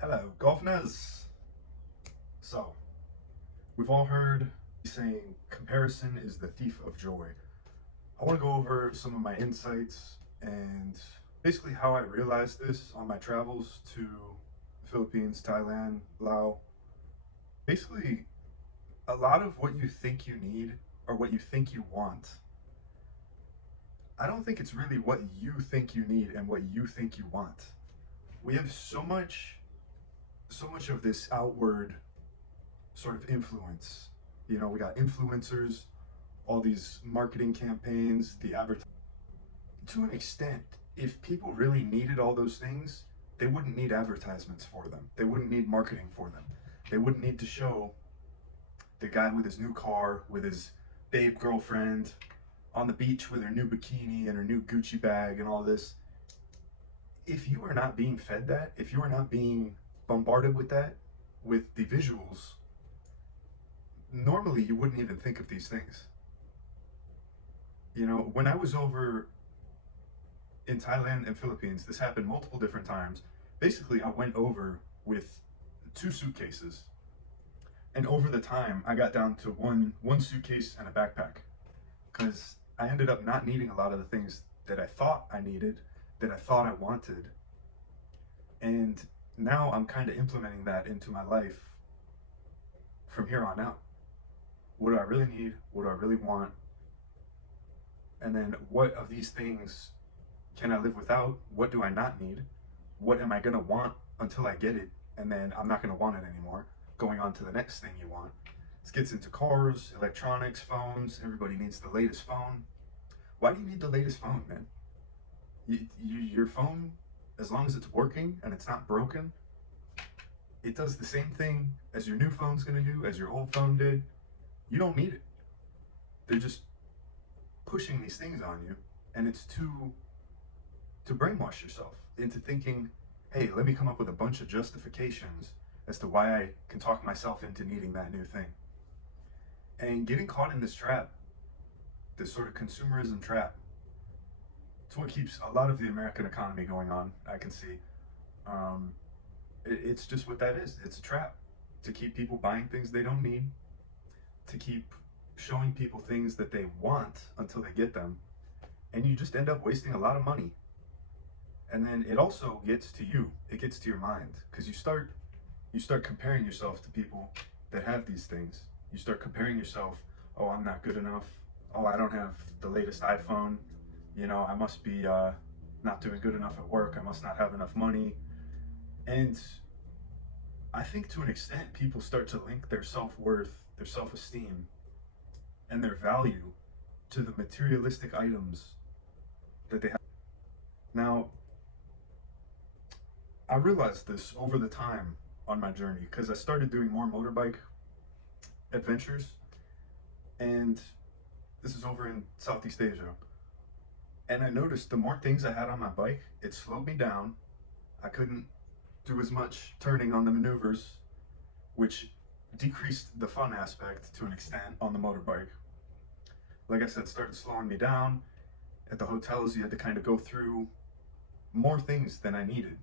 Hello, governors. So, we've all heard saying comparison is the thief of joy. I want to go over some of my insights and basically how I realized this on my travels to the Philippines, Thailand, Laos. Basically, a lot of what you think you need or what you think you want, I don't think it's really what you think you need and what you think you want. We have so much of this outward sort of influence. You know, we got influencers, all these marketing campaigns, the advertising. To an extent, if people really needed all those things, they wouldn't need advertisements for them. They wouldn't need marketing for them. They wouldn't need to show the guy with his new car, with his babe girlfriend, on the beach with her new bikini and her new Gucci bag and all this. If you are not being fed that, if you are not being bombarded with that, with the visuals, normally you wouldn't even think of these things. You know, when I was over in Thailand and Philippines, this happened multiple different times. Basically, I went over with two suitcases, and over the time, I got down to one suitcase and a backpack because I ended up not needing a lot of the things that I thought I needed, that I thought I wanted, and now I'm kind of implementing that into my life from here on out. What do I really need? What do I really want? And then what of these things can I live without? What do I not need? What am I going to want until I get it? And then I'm not going to want it anymore. Going on to the next thing you want. This gets into cars, electronics, phones. Everybody needs the latest phone. Why do you need the latest phone, man? Your phone, as long as it's working and it's not broken, it does the same thing as your new phone's going to do, as your old phone did. You don't need it. They're just pushing these things on you, and it's to brainwash yourself into thinking, hey, let me come up with a bunch of justifications as to why I can talk myself into needing that new thing. And getting caught in this trap, this sort of consumerism trap, it's what keeps a lot of the American economy going on, I can see. It's just what that is. It's a trap to keep people buying things they don't need, to keep showing people things that they want until they get them. And you just end up wasting a lot of money. And then it also gets to you. It gets to your mind because you start comparing yourself to people that have these things. You start comparing yourself, oh, I'm not good enough. Oh, I don't have the latest iPhone. You know, I must be not doing good enough at work. I must not have enough money. And I think to an extent, people start to link their self-worth, their self-esteem, and their value to the materialistic items that they have. Now, I realized this over the time on my journey because I started doing more motorbike adventures, and this is over in Southeast Asia. And I noticed the more things I had on my bike, it slowed me down. I couldn't do as much turning on the maneuvers, which decreased the fun aspect to an extent on the motorbike. Like I said, started slowing me down. At the hotels, you had to kind of go through more things than I needed.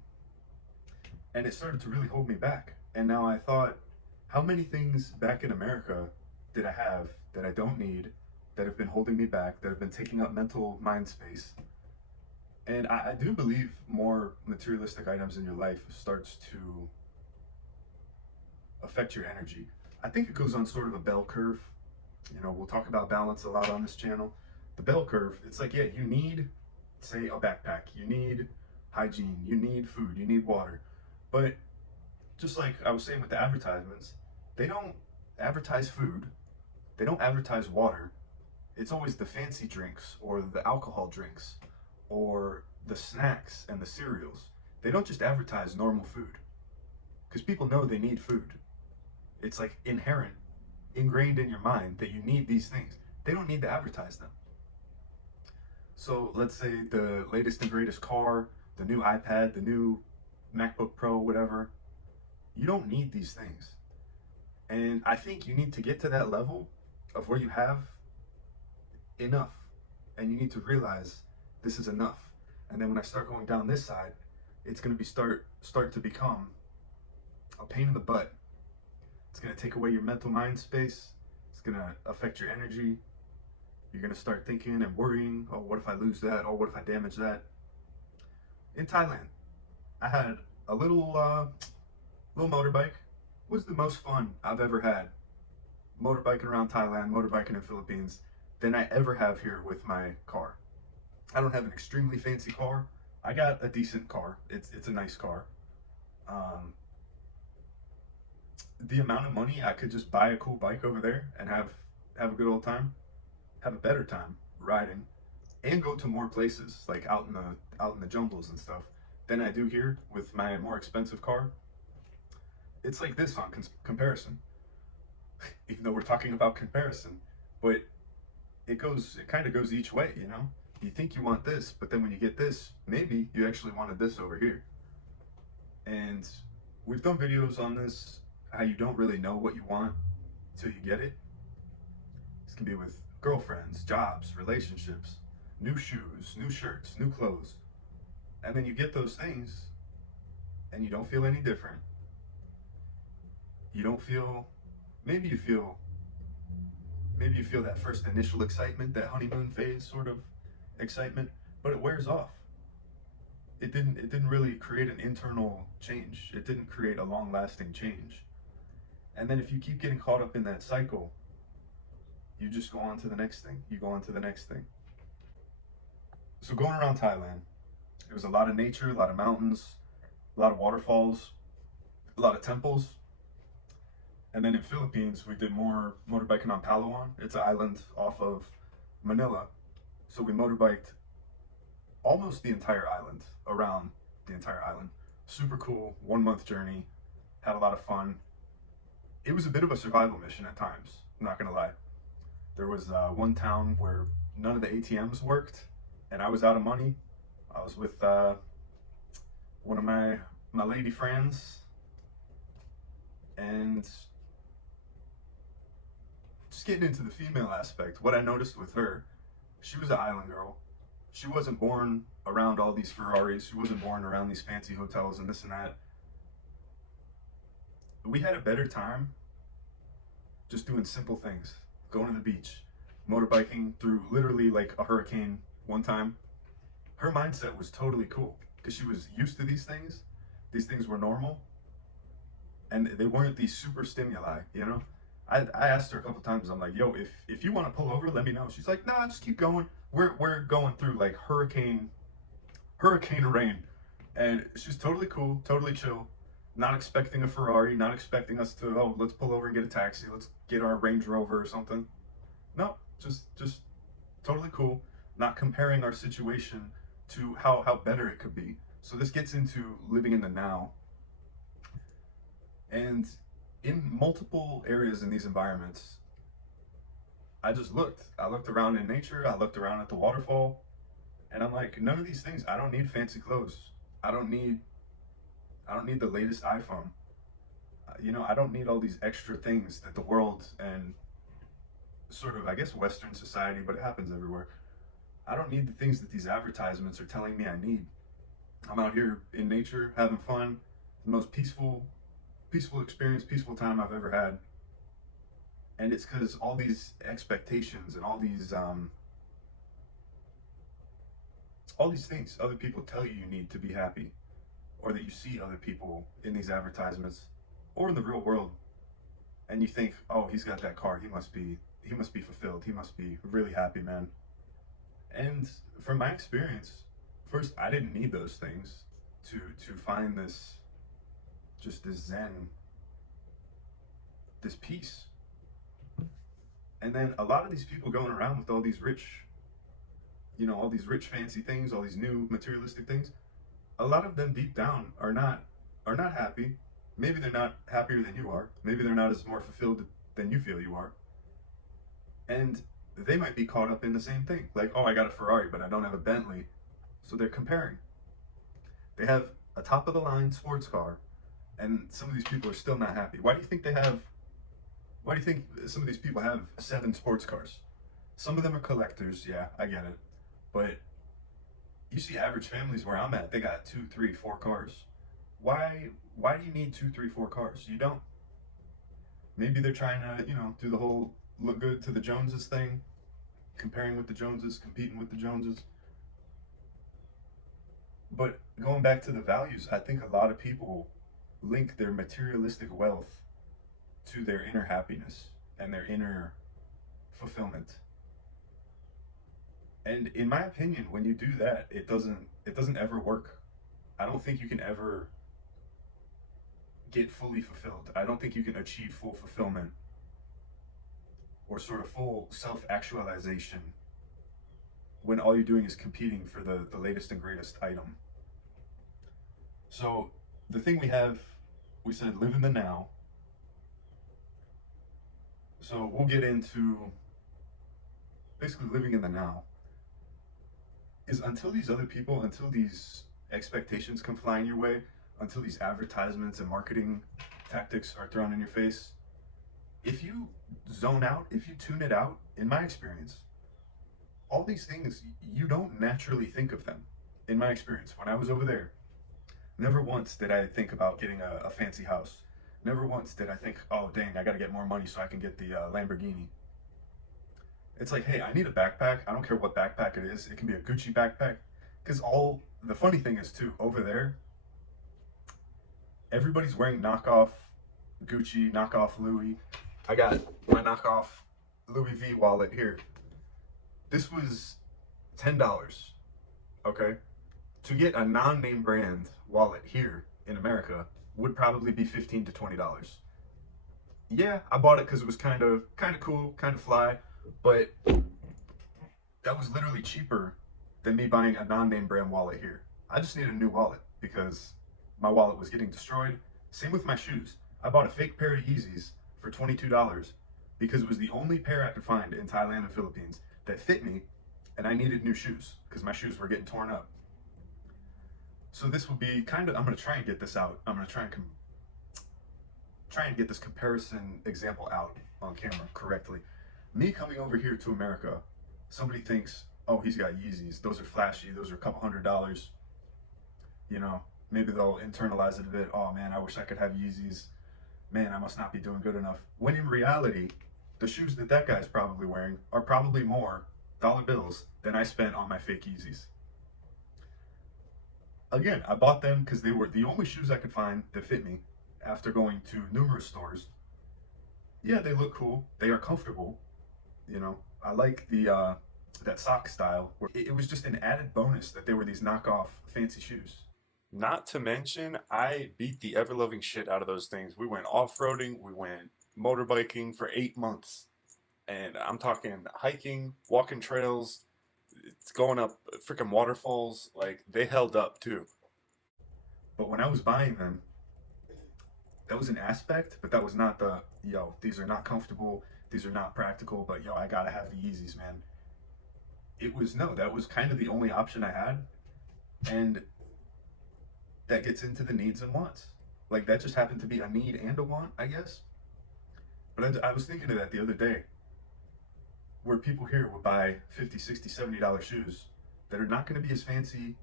And it started to really hold me back. And now I thought, how many things back in America did I have that I don't need, that have been holding me back, that have been taking up mental mind space? And I do believe more materialistic items in your life starts to affect your energy. I think it goes on sort of a bell curve. You know, we'll talk about balance a lot on this channel. The bell curve, it's like, yeah, you need, say, a backpack. You need hygiene. You need food. You need water. But just like I was saying with the advertisements, they don't advertise food. They don't advertise water. It's always the fancy drinks or the alcohol drinks or the snacks and the cereals. They don't just advertise normal food because people know they need food. It's like inherent, ingrained in your mind that you need these things. They don't need to advertise them. So let's say the latest and greatest car, the new iPad, the new MacBook Pro, whatever. You don't need these things. And I think you need to get to that level of where you have enough. And you need to realize this is enough. And then when I start going down this side, it's going to be start to become a pain in the butt. It's going to take away your mental mind space. It's going to affect your energy. You're going to start thinking and worrying, oh, what if I lose that? Oh, what if I damage that? In Thailand, I had a little motorbike. It was the most fun I've ever had. Motorbiking around Thailand, motorbiking in Philippines, than I ever have here with my car. I don't have an extremely fancy car. I got a decent car. It's a nice car. Um, the amount of money I could just buy a cool bike over there and have a good old time, have a better time riding, and go to more places like out in the jungles and stuff than I do here with my more expensive car. It's like this on comparison, even though we're talking about comparison, but it kind of goes each way, you know. You think you want this, but then when you get this, maybe you actually wanted this over here. And we've done videos on this, how you don't really know what you want till you get it. This can be with girlfriends, jobs, relationships, new shoes, new shirts, new clothes. And then you get those things and you don't feel any different. You don't feel, maybe you feel, maybe you feel that first initial excitement, that honeymoon phase sort of excitement, but it wears off. It didn't really create an internal change. It didn't create a long lasting change. And then if you keep getting caught up in that cycle, you just go on to the next thing. You go on to the next thing. So going around Thailand, it was a lot of nature, a lot of mountains, a lot of waterfalls, a lot of temples. And then in Philippines, we did more motorbiking on Palawan. It's an island off of Manila. So we motorbiked almost the entire island, around the entire island. Super cool, 1 month journey, had a lot of fun. It was a bit of a survival mission at times, I'm not gonna lie. There was one town where none of the ATMs worked and I was out of money. I was with one of my lady friends, and just getting into the female aspect, what I noticed with her, she was an island girl. She wasn't born around all these Ferraris. She wasn't born around these fancy hotels and this and that. We had a better time just doing simple things, going to the beach, motorbiking through literally like a hurricane one time. Her mindset was totally cool because she was used to these things. These things were normal and they weren't these super stimuli, you know? I asked her a couple times, I'm like, yo, if you want to pull over, let me know. She's like, nah, just keep going. We're going through like hurricane rain. And she's totally cool, totally chill, not expecting a Ferrari, not expecting us to, oh, let's pull over and get a taxi, let's get our Range Rover or something. No, just totally cool, not comparing our situation to how better it could be. So this gets into living in the now. And in multiple areas in these environments, I just looked. I looked around in nature, I looked around at the waterfall, and I'm like, none of these things, I don't need fancy clothes. I don't need the latest iPhone. You know, I don't need all these extra things that the world and sort of, I guess, Western society, but it happens everywhere. I don't need the things that these advertisements are telling me I need. I'm out here in nature, having fun, the most peaceful experience, peaceful time I've ever had. And it's because all these expectations and all these things other people tell you you need to be happy, or that you see other people in these advertisements or in the real world, and you think, oh, he's got that car, he must be fulfilled, he must be really happy, man. And from my experience, first, I didn't need those things to find this, just this zen, this peace. And then a lot of these people going around with all these rich, you know, all these rich fancy things, all these new materialistic things, a lot of them deep down are not happy. Maybe they're not happier than you are. Maybe they're not as more fulfilled than you feel you are. And they might be caught up in the same thing. Like, oh, I got a Ferrari, but I don't have a Bentley. So they're comparing. They have a top of the line sports car, and some of these people are still not happy. Why do you think some of these people have 7 sports cars? Some of them are collectors, yeah, I get it. But you see average families where I'm at, they got 2, 3, 4 cars. Why Why do you need two, three, four cars? You don't. Maybe they're trying to, do the whole look good to the Joneses thing, comparing with the Joneses, competing with the Joneses. But going back to the values, I think a lot of people link their materialistic wealth to their inner happiness and their inner fulfillment. And in my opinion, when you do that, it doesn't ever work. I don't think you can ever get fully fulfilled. I don't think you can achieve full fulfillment or sort of full self-actualization when all you're doing is competing for the latest and greatest item. So the thing we said live in the now. So we'll get into basically living in the now is until these expectations come flying your way, until these advertisements and marketing tactics are thrown in your face, if you zone out, if you tune it out, in my experience, all these things, you don't naturally think of them. In my experience, when I was over there, never once did I think about getting a fancy house. Never once did I think, oh dang, I gotta get more money so I can get the Lamborghini. It's like, hey, I need a backpack. I don't care what backpack it is. It can be a Gucci backpack. Because the funny thing is too, over there, everybody's wearing knockoff Gucci, knockoff Louis. I got my knockoff Louis V wallet here. This was $10, okay? To get a non-name brand wallet here in America would probably be $15 to $20. Yeah, I bought it because it was kind of cool, kind of fly, but that was literally cheaper than me buying a non-name brand wallet here. I just needed a new wallet because my wallet was getting destroyed. Same with my shoes. I bought a fake pair of Yeezys for $22 because it was the only pair I could find in Thailand and Philippines that fit me, and I needed new shoes because my shoes were getting torn up. So this will be I'm going to try and get this out. I'm going to try and get this comparison example out on camera correctly. Me coming over here to America, somebody thinks, oh, he's got Yeezys. Those are flashy. Those are a couple $100s. Maybe they'll internalize it a bit. Oh man, I wish I could have Yeezys. Man, I must not be doing good enough. When in reality, the shoes that guy's probably wearing are probably more dollar bills than I spent on my fake Yeezys. Again, I bought them because they were the only shoes I could find that fit me after going to numerous stores. Yeah, they look cool. They are comfortable. I like the that sock style. It was just an added bonus that they were these knockoff fancy shoes. Not to mention, I beat the ever loving shit out of those things. We went off roading, we went motorbiking for 8 months. And I'm talking hiking, walking trails, it's going up freaking waterfalls. Like, they held up too. But when I was buying them, that was an aspect, but that was not these are not comfortable, these are not practical, but I gotta have the Yeezys, man. It was, no, that was kind of the only option I had. And that gets into the needs and wants. Like, that just happened to be a need and a want, I guess. But I was thinking of that the other day, where people here would buy $50, $60, $70 shoes that are not going to be as fancy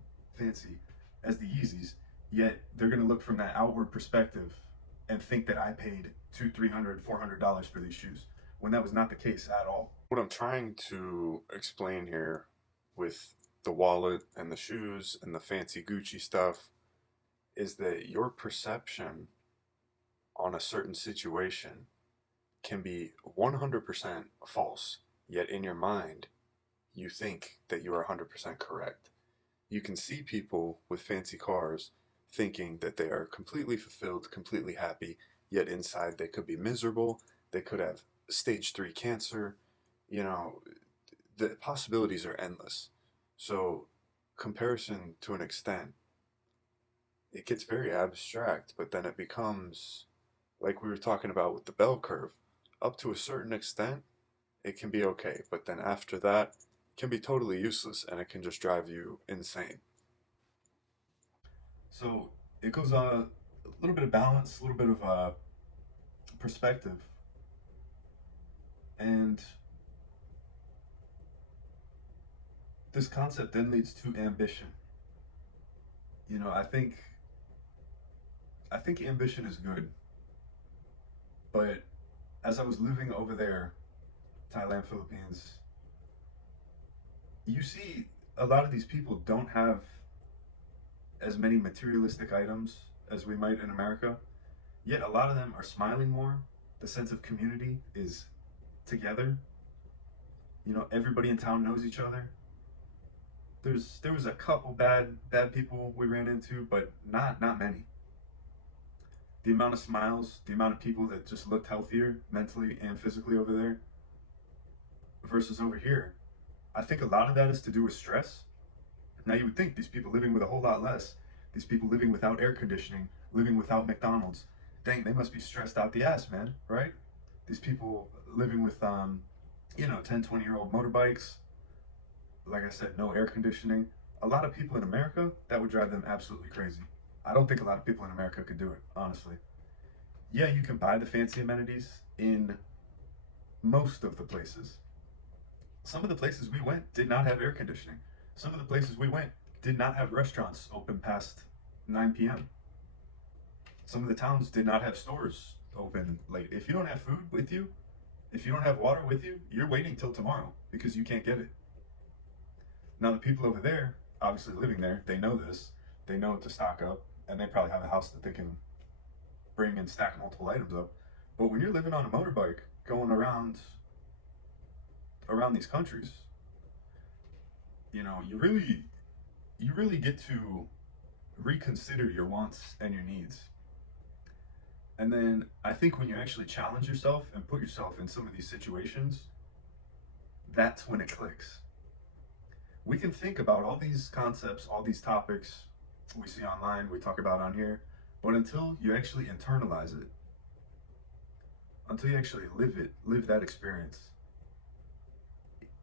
as the Yeezys, yet they're going to look from that outward perspective and think that I paid $200, $300, $400 for these shoes, when that was not the case at all. What I'm trying to explain here with the wallet and the shoes and the fancy Gucci stuff is that your perception on a certain situation can be 100% false, yet in your mind, you think that you are 100% correct. You can see people with fancy cars thinking that they are completely fulfilled, completely happy, yet inside they could be miserable, they could have stage 3 cancer. The possibilities are endless. So comparison, to an extent, it gets very abstract, but then it becomes, like we were talking about with the bell curve, up to a certain extent, it can be okay, but then after that, it can be totally useless, and it can just drive you insane. So it goes on a little bit of balance, a little bit of perspective, and this concept then leads to ambition. I think ambition is good, but as I was living over there, Thailand, Philippines, you see a lot of these people don't have as many materialistic items as we might in America, yet a lot of them are smiling more. The sense of community is together. You know, everybody in town knows each other. There was a couple bad people we ran into, but not many. The amount of smiles, the amount of people that just looked healthier mentally and physically over there versus over here. I think a lot of that is to do with stress. Now you would think these people living with a whole lot less, these people living without air conditioning, living without McDonald's, dang, they must be stressed out the ass, man, right? These people living with, 10, 20-year-old motorbikes, like I said, no air conditioning. A lot of people in America, that would drive them absolutely crazy. I don't think a lot of people in America could do it, honestly. Yeah, you can buy the fancy amenities in most of the places. Some of the places we went did not have air conditioning. Some of the places we went did not have restaurants open past 9 p.m. Some of the towns did not have stores open late. If you don't have food with you, if you don't have water with you, you're waiting till tomorrow because you can't get it. Now, the people over there, obviously living there, they know this. They know to stock up, and they probably have a house that they can bring and stack multiple items up. But when you're living on a motorbike going around these countries, you really get to reconsider your wants and your needs. And then I think when you actually challenge yourself and put yourself in some of these situations, that's when it clicks. We can think about all these concepts, all these topics we see online, we talk about on here, but until you actually internalize it, until you actually live it, live that experience,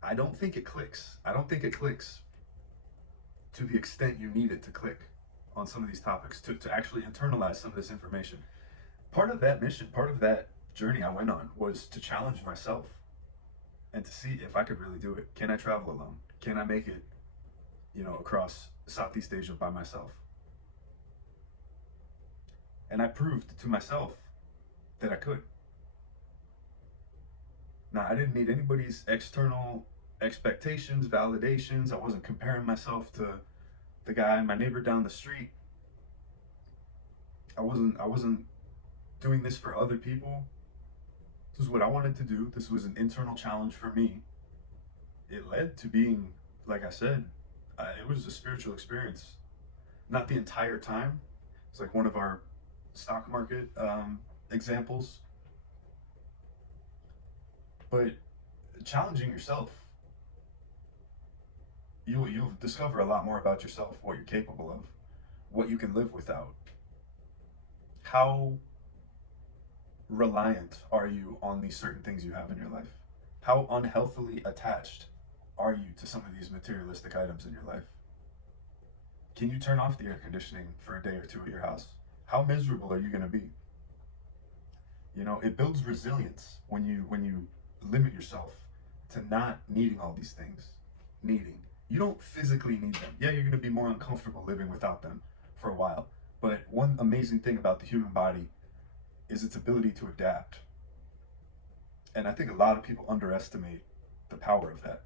I don't think it clicks. I don't think it clicks to the extent you need it to click on some of these topics, to actually internalize some of this information. Part of that mission, part of that journey I went on was to challenge myself and to see if I could really do it. Can I travel alone? Can I make it, across Southeast Asia by myself? And I proved to myself that I could. Now, I didn't need anybody's external expectations, validations. I wasn't comparing myself to the guy, my neighbor down the street. I wasn't doing this for other people. This is what I wanted to do. This was an internal challenge for me. It led to being, like I said, it was a spiritual experience. Not the entire time. It's like one of our stock market examples. But challenging yourself, you'll discover a lot more about yourself, what you're capable of, what you can live without. How reliant are you on these certain things you have in your life? How unhealthily attached are you to some of these materialistic items in your life? Can you turn off the air conditioning for a day or two at your house? How miserable are you going to be? It builds resilience when you limit yourself to not needing all these things. You don't physically need them. Yeah, you're going to be more uncomfortable living without them for a while. But one amazing thing about the human body is its ability to adapt. And I think a lot of people underestimate the power of that.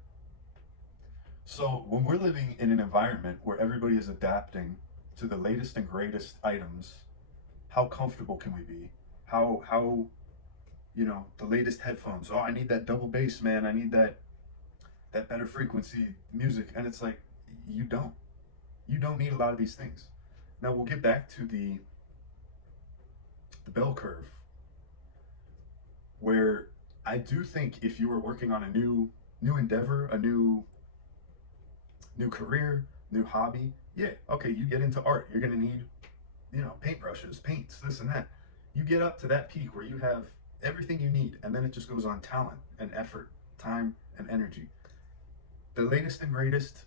So when we're living in an environment where everybody is adapting to the latest and greatest items, how comfortable can we be? How the latest headphones. Oh, I need that double bass, man. I need that better frequency music. And it's like, you don't need a lot of these things. Now we'll get back to the bell curve, where I do think if you were working on a new endeavor, a new career, new hobby, yeah, okay, you get into art, you're gonna need, paintbrushes, paints, this and that. You get up to that peak where you have everything you need, and then it just goes on talent and effort, time and energy. The latest and greatest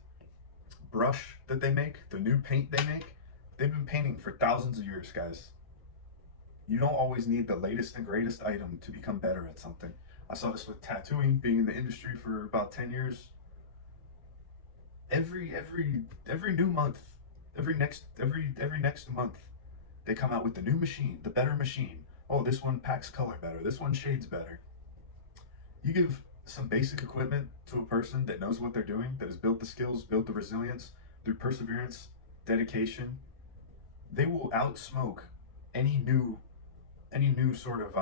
brush that they make, the new paint they make, they've been painting for thousands of years, guys. You don't always need the latest and greatest item to become better at something. I saw this with tattooing, being in the industry for about 10 years. Every new month, every next month, They come out with the new machine, the better machine. Oh, this one packs color better. This one shades better. You give some basic equipment to a person that knows what they're doing, that has built the skills, built the resilience through perseverance, dedication. They will outsmoke any new sort of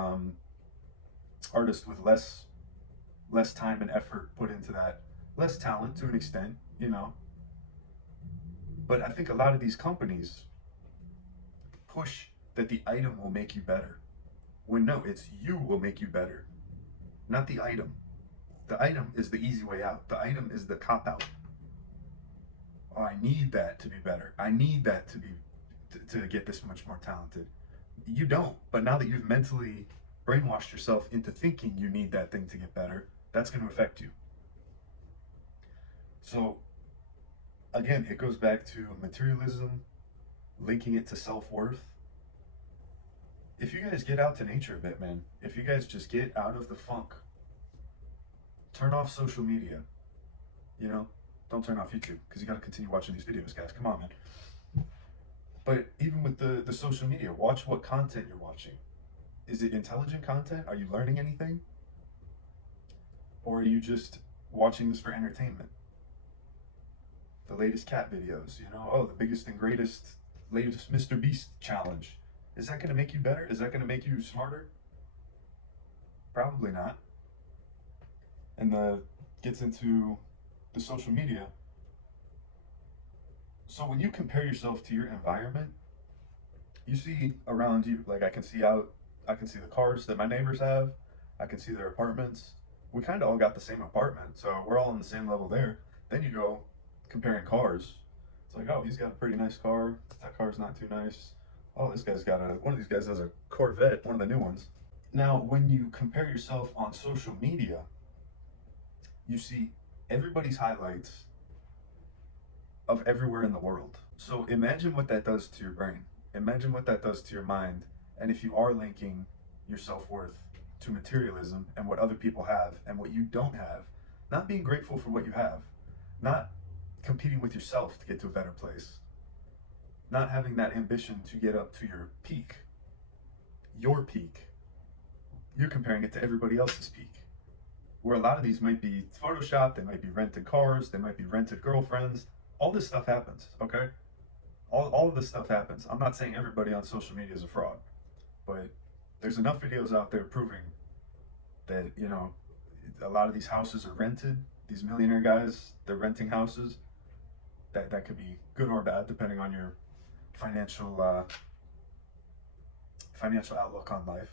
artist with less time and effort put into that, less talent to an extent, you know. But I think a lot of these companies push that the item will make you better. When no, it's you will make you better, not the item. The item is the easy way out. The item is the cop out. Oh, I need that to be better. I need that to get this much more talented. You don't. But now that you've mentally brainwashed yourself into thinking you need that thing to get better, that's going to affect you. So again, it goes back to materialism, linking it to self-worth. If you guys get out to nature a bit, man, if you guys just get out of the funk, turn off social media, you know, don't turn off YouTube, because you got to continue watching these videos, guys. Come on, man. But even with the social media, watch what content you're watching. Is it intelligent content? Are you learning anything? Or are you just watching this for entertainment? The latest cat videos, you know, oh, the biggest and greatest, latest Mr. Beast challenge. Is that going to make you better? Is that going to make you smarter? Probably not. And gets into the social media. So when you compare yourself to your environment, you see around you, like I can see the cars that my neighbors have. I can see their apartments. We kind of all got the same apartment, so we're all on the same level there. Then you go comparing cars. It's like, oh, he's got a pretty nice car. That car's not too nice. Oh, this guy's got one of these guys has a Corvette, one of the new ones. Now, when you compare yourself on social media, you see everybody's highlights of everywhere in the world. So imagine what that does to your brain. Imagine what that does to your mind. And if you are linking your self-worth to materialism and what other people have and what you don't have, not being grateful for what you have, not competing with yourself to get to a better place, not having that ambition to get up to your peak, you're comparing it to everybody else's peak. Where a lot of these might be photoshopped, they might be rented cars, they might be rented girlfriends. All this stuff happens, okay? All of this stuff happens. I'm not saying everybody on social media is a fraud, but there's enough videos out there proving that, you know, a lot of these houses are rented. These millionaire guys, they're renting houses. That could be good or bad depending on your financial outlook on life.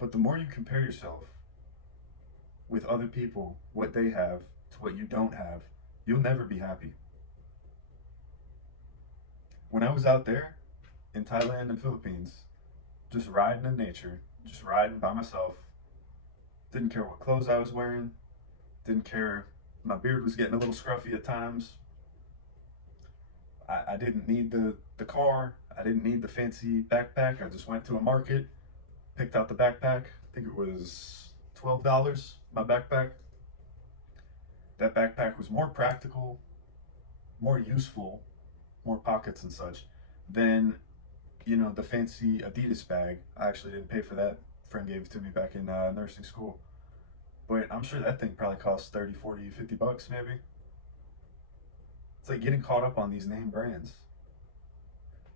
But the more you compare yourself with other people, what they have to what you don't have, you'll never be happy. When I was out there in Thailand and Philippines, just riding in nature, just riding by myself, didn't care what clothes I was wearing, didn't care, my beard was getting a little scruffy at times. I didn't need the car, I didn't need the fancy backpack. I just went to a market, picked out the backpack. I think it was $12, my backpack. That backpack was more practical, more useful, more pockets and such than, you know, the fancy Adidas bag. I actually didn't pay for that. A friend gave it to me back in nursing school. But I'm sure that thing probably costs 30, 40, 50 bucks maybe. It's like getting caught up on these name brands.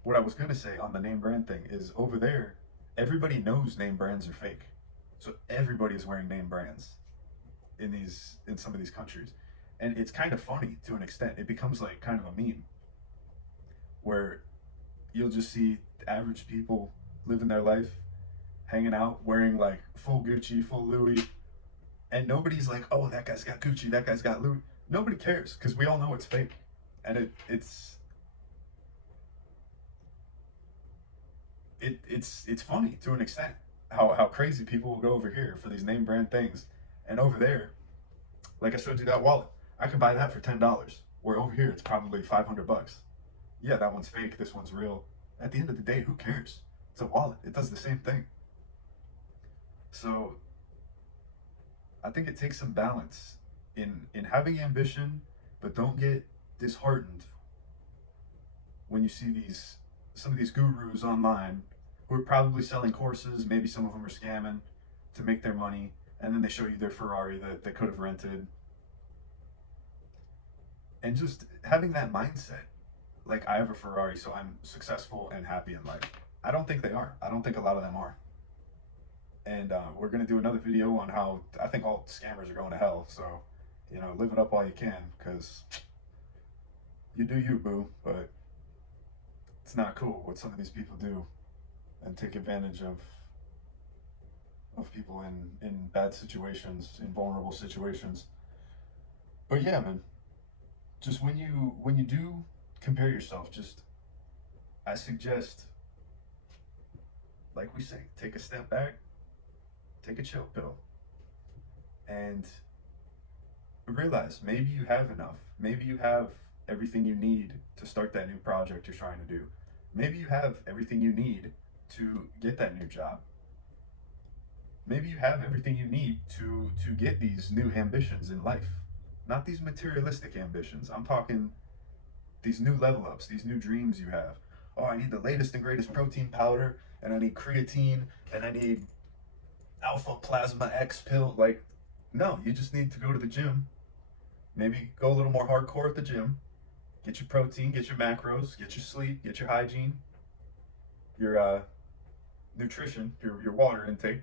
What I was going to say on the name brand thing is over there, everybody knows name brands are fake. So everybody is wearing name brands in some of these countries. And it's kind of funny to an extent. It becomes like kind of a meme where you'll just see average people living their life, hanging out, wearing like full Gucci, full Louis, and nobody's like, oh, that guy's got Gucci, that guy's got Louis. Nobody cares because we all know it's fake. And it's funny to an extent how crazy people will go over here for these name brand things, and over there, like I showed you that wallet, I can buy that for $10, where over here it's probably 500 bucks. Yeah, that one's fake, this one's real. At the end of the day, who cares? It's a wallet, it does the same thing. So I think it takes some balance in having ambition, but don't get disheartened when you see some of these gurus online who are probably selling courses. Maybe some of them are scamming to make their money, and then they show you their Ferrari that they could have rented. And just having that mindset, like I have a Ferrari, so I'm successful and happy in life. I don't think they are. I don't think a lot of them are. And we're gonna do another video on how I think all scammers are going to hell. So, live it up while you can, because you do you, boo. But it's not cool what some of these people do and take advantage of people in bad situations, in vulnerable situations. But yeah, man, just when you do compare yourself, just I suggest, like we say, take a step back, take a chill pill, and realize maybe you have enough. Maybe you have everything you need to start that new project you're trying to do. Maybe you have everything you need to get that new job. Maybe you have everything you need to get these new ambitions in life. Not these materialistic ambitions. I'm talking these new level ups, these new dreams you have. Oh, I need the latest and greatest protein powder, and I need creatine, and I need alpha plasma X pill. Like, no, you just need to go to the gym. Maybe go a little more hardcore at the gym. Get your protein, get your macros, get your sleep, get your hygiene, your nutrition, your water intake.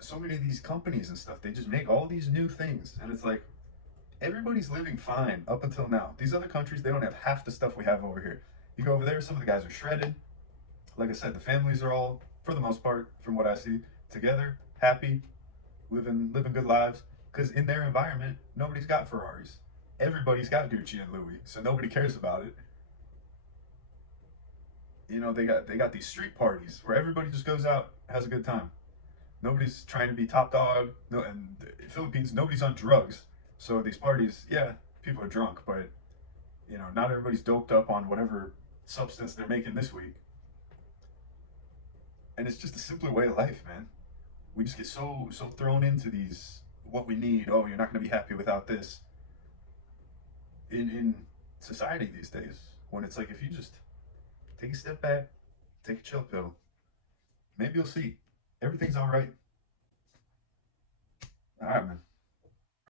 So many of these companies and stuff, they just make all these new things, and it's like everybody's living fine up until now. These other countries, they don't have half the stuff we have over here. You go over there, some of the guys are shredded. Like I said, the families are all, for the most part, from what I see, together, happy, living good lives. Because in their environment, nobody's got Ferraris. Everybody's got Gucci and Louis, so nobody cares about it. They got these street parties where everybody just goes out, has a good time. Nobody's trying to be top dog. No, and in Philippines, nobody's on drugs. So these parties, yeah, people are drunk, but not everybody's doped up on whatever substance they're making this week. And it's just a simpler way of life, man. We just get so thrown into these what we need. Oh, you're not going to be happy without this in society these days. When it's like if you just take a step back, take a chill pill, maybe you'll see everything's all right. All right, man.